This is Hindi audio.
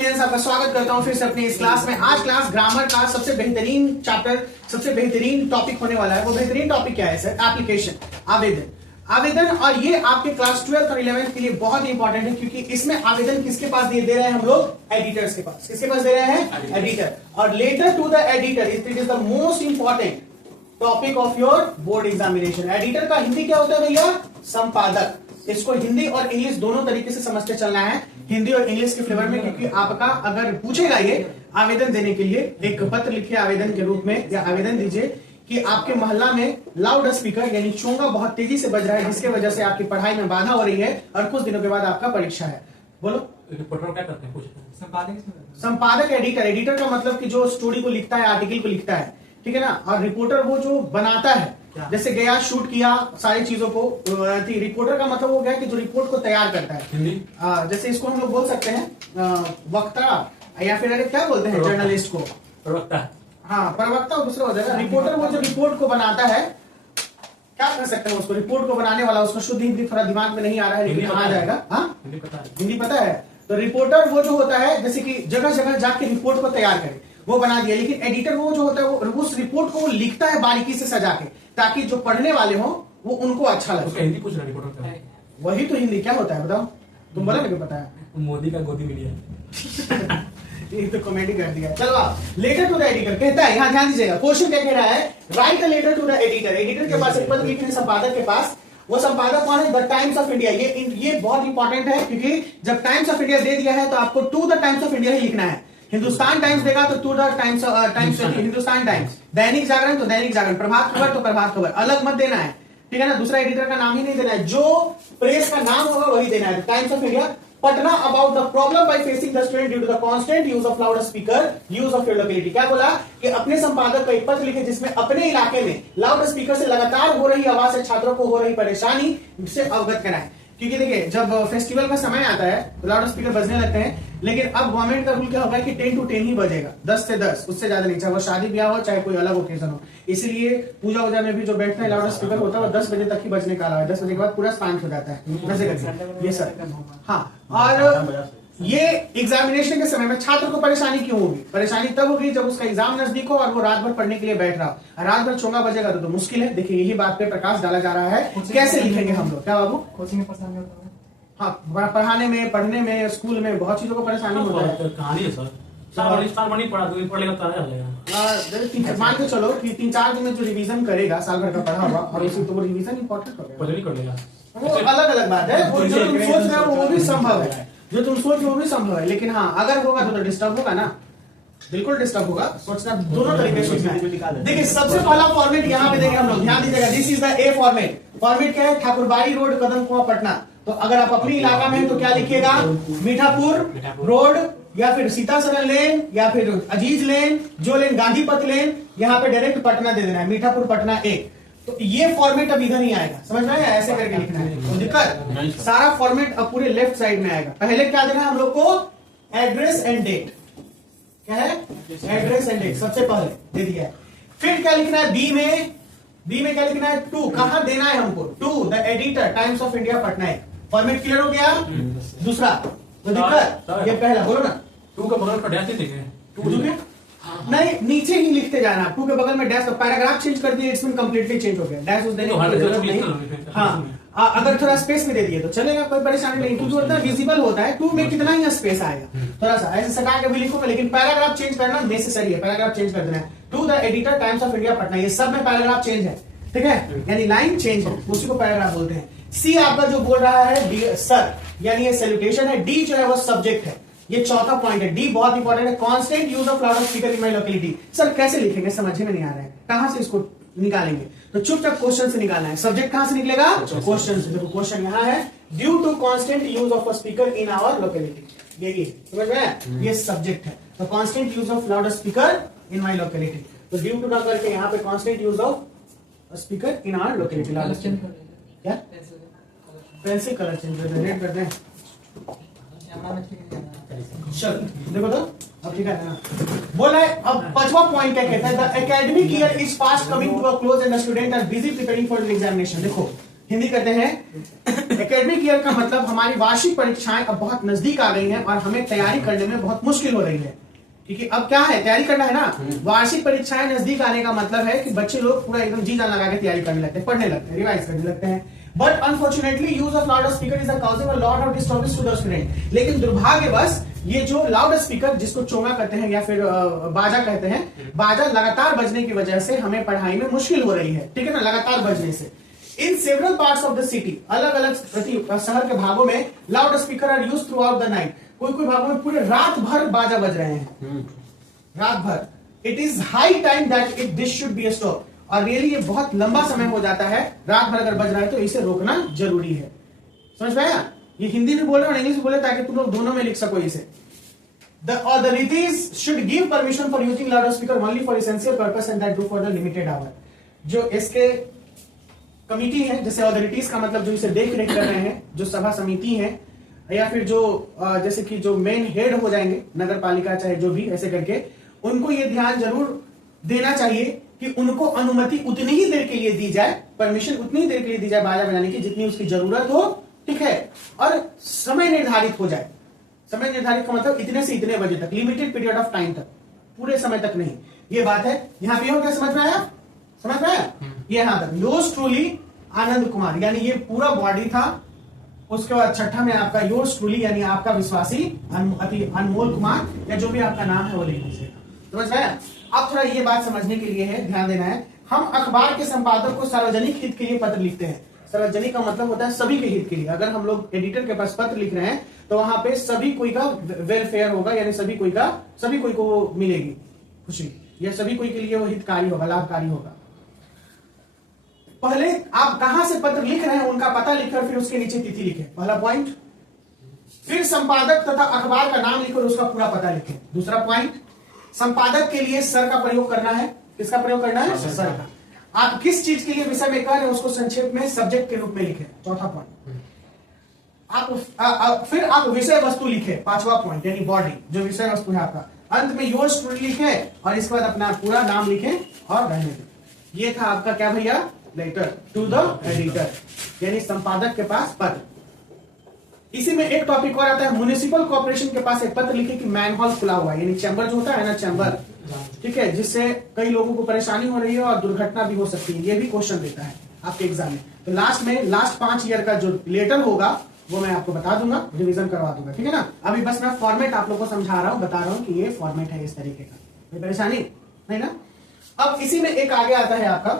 इंडियंस, आपका स्वागत करता हूं फिर से अपनी इस क्लास में। आज क्लास ग्रामर का सबसे बेहतरीन चैप्टर, सबसे बेहतरीन टॉपिक होने वाला है। वो बेहतरीन टॉपिक क्या है सर? एप्लीकेशन, आवेदन। और ये आपके क्लास 12 और 11 के लिए बहुत ही इंपॉर्टेंट है, क्योंकि इसमें आवेदन किसके पास दे रहे हैं हम लोग? एडिटर्स के पास। किसके पास दे रहे हैं? एडिटर। और letter to the editor it is the most important topic of your board examination. Editor का हिंदी क्या होता है भैया? संपादक। इसको हिंदी और इंग्लिश दोनों तरीके से समझते चलना है, हिंदी और इंग्लिश के फ्लेवर में, क्योंकि आपका अगर पूछेगा ये आवेदन देने के लिए, एक पत्र लिखिए आवेदन के रूप में, या आवेदन दीजिए कि आपके मोहल्ला में लाउड स्पीकर यानी चोंगा बहुत तेजी से बज रहा है, जिसके वजह से आपकी पढ़ाई में बाधा हो रही है और कुछ दिनों के बाद आपका परीक्षा है। बोलो क्या करते हैं? संपादक एडिटर। एडिटर का मतलब कि जो स्टोरी को लिखता है, आर्टिकल को लिखता है, ठीक है ना। और रिपोर्टर वो जो बनाता है, जैसे गया शूट किया सारी चीजों को। रिपोर्टर का मतलब हो गया कि जो रिपोर्ट को तैयार करता है। जैसे इसको हम लोग बोल सकते हैं वक्ता, या फिर अरे क्या बोलते हैं जर्नलिस्ट को? प्रवक्ता। हाँ, प्रवक्ता दूसरा हो जाएगा। रिपोर्टर वो जो रिपोर्ट को बनाता है, क्या कर सकते हैं उसको? रिपोर्ट को बनाने वाला। उसका शुद्ध हिंदी थोड़ा दिमाग में नहीं आ रहा है, लेकिन आ जाएगा। हाँ, हिंदी पता है। तो रिपोर्टर वो जो होता है, जैसे कि जगह जगह जाके रिपोर्ट को तैयार करे, वो बना दिया। लेकिन एडिटर वो जो होता है, वो उस रिपोर्ट को लिखता है बारीकी से सजा के, ताकि जो पढ़ने वाले हो वो उनको अच्छा लगे। हिंदी पूछ रहा रिपोर्टर का। वही तो हिंदी क्या होता है बताओ? तुम बोला ना, पता है? मोदी का गोदी मीडिया। ये तो कॉमेडी कर दिया। चलो आप लेटर टू द एडिटर कहता है, यहाँ ध्यान दीजिएगा, क्वेश्चन क्या कह रहा है? Write a letter to the editor. Editor के पास एक पत्र लिखने संपादक के पास। वो संपादक कौन है? The Times of India. ये बहुत इंपॉर्टेंट है, क्योंकि जब टाइम्स ऑफ इंडिया दे दिया है तो आपको to the Times of India ही लिखना है। हिंदुस्तान टाइम्स देगा तो to the Times Hindustan Times. Dainik Jagran तो दैनिक जागरण, प्रभात खबर तो प्रभात खबर, अलग मत देना है, ठीक है ना। दूसरा एडिटर का नाम ही नहीं देना है, जो प्रेस का नाम होगा वही देना है। Times of India, Patna about the problem by facing the student due to the constant use of loud speaker, use of your locality. क्या बोला कि अपने संपादक को एक पत्र लिखे जिसमें अपने इलाके में लाउड स्पीकर से लगातार हो रही आवाज से छात्रों को हो रही परेशानी से अवगत कराएं। क्योंकि देखिए, जब फेस्टिवल का समय आता है तो लाउड स्पीकर बजने लगते हैं, लेकिन अब गवर्नमेंट का रूल क्या होगा कि 10 to 10 ही बजेगा, 10 से 10, उससे ज्यादा नहीं, चाहे वो शादी ब्याह हो चाहे कोई अलग ओकेजन हो। इसलिए पूजा वूजा में भी जो बैठता है लाउड स्पीकर होता है वो 10 बजे तक ही बजने का है। 10 बजे के बाद पूरा शांत हो जाता है। वैसे करके ये सर। हाँ, और ये एग्जामिनेशन के समय में छात्र को परेशानी क्यों होगी? परेशानी तब होगी जब उसका एग्जाम नजदीक हो और वो रात भर पढ़ने के लिए बैठ रहा हो। रात भर चोंगा बजेगा तो मुश्किल है। देखिए, यही बात पे प्रकाश डाला जा रहा है। कैसे लिखेंगे हम लोग? क्या बाबू? कोचिंग में परेशानी होता है। हाँ, पढ़ाने में, पढ़ने में, स्कूल में बहुत चीजों को परेशानी होता है। कहानी है सर, साल भर नहीं पढ़ा तो पढ़ लेगा तो जाएगा। मान के चलो कि 3-4 दिन में जो रिवीजन करेगा साल भर का पढ़ा हुआ, और उसी तो वो रिवीजन इंपॉर्टेंट हो गया, वो अलग अलग बात है। वो जो तुम सोच रहे हो वो भी संभव है, जो तुम सोच रहे हो वो भी संभव है। लेकिन हाँ, अगर होगा तो डिस्टर्ब होगा ना, बिल्कुल डिस्टर्ब होगा। सोचना दोनों तरीके से सोचना है। देखिए, सबसे पहला फॉर्मेट यहाँ पे देंगे हम लोग, ध्यान दीजिएगा। This is the A format. Format क्या है? ठाकुरबाड़ी रोड, कदम कुआं, पटना। तो अगर आप अपनी इलाका में हैं तो क्या लिखिएगा? मीठापुर रोड, या फिर सीता सरन लेन, या फिर अजीज लेन, जो लेन गांधी पथ लेन, यहाँ पे डायरेक्ट पटना दे देना है, मीठापुर पटना 1। तो ये फॉर्मेट अब इधर ही आएगा, समझ में आया? ऐसे करके लिखना है। तो दिक्कत, सारा फॉर्मेट अब पूरे लेफ्ट साइड में आएगा। पहले क्या देना है हम लोग को? Address and date. क्या है? एड्रेस एंड डेट सबसे पहले दे दिया है। फिर क्या लिखना है? बी में क्या लिखना है? टू। कहां देना है हमको? To the editor, Times of India Patna 1। Format clear हो गया? दूसरा तो दिक्कत, ये पहला बोलो ना। 2 का बगल पर डैश ही देंगे। 2 नहीं, नीचे ही लिखते जाना। 2 के बगल में डैश, तो पैराग्राफ चेंज कर दिए, इसमें कंप्लीटली चेंज हो गया। डैश उस देने की जरूरत नहीं। हाँ, अगर थोड़ा स्पेस में दे दिए तो चलेगा, कोई परेशानी नहीं, क्योंकि उतना विजिबल होता है। 2 में कितना ही स्पेस आएगा, थोड़ा सा ऐसे सटा के भी लिखोगे, लेकिन पैराग्राफ चेंज करना नेसेसरी है। पैराग्राफ चेंज कर देना है। To the editor, Times of India Patna, ये सब में पैराग्राफ चेंज है, ठीक है, यानी लाइन चेंज है, उसी को पैराग्राफ बोलते हैं। सी आपका जो बोल रहा है सर, यानी ये सैल्यूटेशन है। डी जो है वो सब्जेक्ट है, ये चौथा पॉइंट है। डी बहुत इंपॉर्टेंट है। Constant use of loud speaker in my locality. Sir कैसे लिखेंगे, समझ में नहीं आ रहा है, कहां से इसको निकालेंगे? तो चुपचाप क्वेश्चन से निकालना है। सब्जेक्ट कहां से निकलेगा? क्वेश्चन से। देखो क्वेश्चन यहां है, due to constant use of a speaker in our locality. ये समझ में? ये सब्जेक्ट है। तो constant use of loud speaker in my locality, तो ड्यू टू ना करके यहाँ पे constant use of speaker in our locality. क्या? पेंसिल कलर चेंज कर दे, रेड कर दे। चलो देखो तो अब ठीक है ना। बोला है अब 5वां पॉइंट क्या कहता है? The academic year is fast coming to a close and the student are busy preparing for the examination. देखो हिंदी करते हैं। एकेडमिक ईयर का मतलब हमारी वार्षिक परीक्षाएं अब बहुत नजदीक आ गई हैं और हमें तैयारी करने में बहुत मुश्किल हो रही है, क्योंकि अब क्या है, तैयारी करना है ना। वार्षिक परीक्षाएं नजदीक आने का मतलब है कि बच्चे लोग पूरा एकदम जी जान लगा के तैयारी करने लगते हैं, पढ़ने लगते हैं, रिवाइज करने लगते हैं। But unfortunately use of loud speaker is causing a lot of disturbance to the student. लेकिन दुर्भाग्यवश ये जो लाउड स्पीकर, जिसको चोंगा कहते हैं या फिर बाजा कहते हैं, बाजा लगातार बजने की वजह से हमें पढ़ाई में मुश्किल हो रही है, ठीक है ना, लगातार बजने से। In several parts of the city, अलग अलग शहर के भागों में loud speaker are used throughout the night. कोई कोई भागों में पूरे रात भर बाजा बज रहे हैं, रात भर। It is high time that it this should be stop. और रियली ये बहुत लंबा समय हो जाता है, रात भर अगर बज रहा है तो इसे रोकना जरूरी है। समझ पाया? ये हिंदी में बोल रहे हो और इंग्लिश में बोले ताकि तुम लोग दोनों में लिख सको इसे। The authorities should give permission for using loudspeaker only for essential purpose and that do for the limited hour। जो इसके कमिटी है, जैसे अथॉरिटीज का मतलब जो इसे देख रेख कर रहे हैं, जो सभा समिति है, या फिर जो जैसे कि जो मेन हेड हो जाएंगे नगर पालिका चाहे जो भी, ऐसे करके उनको ये ध्यान जरूर देना चाहिए कि उनको अनुमति उतनी ही देर के लिए दी जाए, परमिशन उतनी ही देर के लिए दी जाए बाजा बजाने की जितनी उसकी जरूरत हो, ठीक है, और समय निर्धारित हो जाए। समय निर्धारित का मतलब इतने से इतने बजे तक, लिमिटेड पीरियड ऑफ टाइम तक, पूरे समय तक नहीं। ये बात है। यहां पे और क्या समझ में आया? समझ में आया? ये यहां तक योर्स ट्रूली आनंद कुमार, यानी ये पूरा बॉडी था। उसके बाद छठा में आपका योर्स ट्रूली यानी आपका विश्वासी अति अनमोल कुमार, या जो भी आपका नाम है वो लिख दीजिएगा। समझ में आया? अब थोड़ा ये बात समझने के लिए है, ध्यान देना है। हम अखबार के संपादक को सार्वजनिक हित के लिए पत्र लिखते हैं। सार्वजनिक का मतलब होता है सभी के हित के लिए। अगर हम लोग एडिटर के पास पत्र लिख रहे हैं तो वहां पे सभी कोई का वेलफेयर होगा, यानी सभी कोई को वो मिलेगी खुशी, या सभी कोई के लिए वो हितकारी होगा, लाभकारी होगा। पहले आप कहां से पत्र लिख रहे हैं उनका पता लिखकर फिर उसके नीचे तिथि लिखें, पहला पॉइंट। फिर संपादक तथा अखबार का नाम लिखकर उसका पूरा पता लिखें, दूसरा पॉइंट। संपादक के लिए सर का प्रयोग करना है। किसका प्रयोग करना है? सर का। आप किस चीज के लिए विषय में कह रहे हैं उसको संक्षेप में सब्जेक्ट के रूप में लिखें, चौथा पॉइंट। आप फिर आप विषय वस्तु लिखे, पांचवा पॉइंट, यानी बॉडी जो विषय वस्तु है आपका। अंत में योर्स ट्रूली लिखे और इसके बाद अपना पूरा नाम लिखें और रहने दें। ये था आपका क्या भैया? लेटर टू द एडिटर, यानी संपादक के पास पत्र। इसी में एक टॉपिक और आता है, म्युनिसिपल कॉर्पोरेशन के पास एक पत्र लिखे कि मैन हॉल खुला हुआ है, यानी चैम्बर जो होता है ना, चैम्बर, ठीक है, जिससे कई लोगों को परेशानी हो रही है और दुर्घटना भी हो सकती है। ये भी क्वेश्चन देता है आपके एग्जाम में। तो लास्ट 5 ईयर का जो लेटर होगा वो मैं आपको बता दूंगा, रिवीजन करवा दूंगा, ठीक है ना। अभी बस मैं फॉर्मेट आप लोगों को समझा रहा हूं, बता रहा हूं कि ये फॉर्मेट है इस तरीके का, कोई परेशानी नहीं ना। अब इसी में एक आगे आता है आपका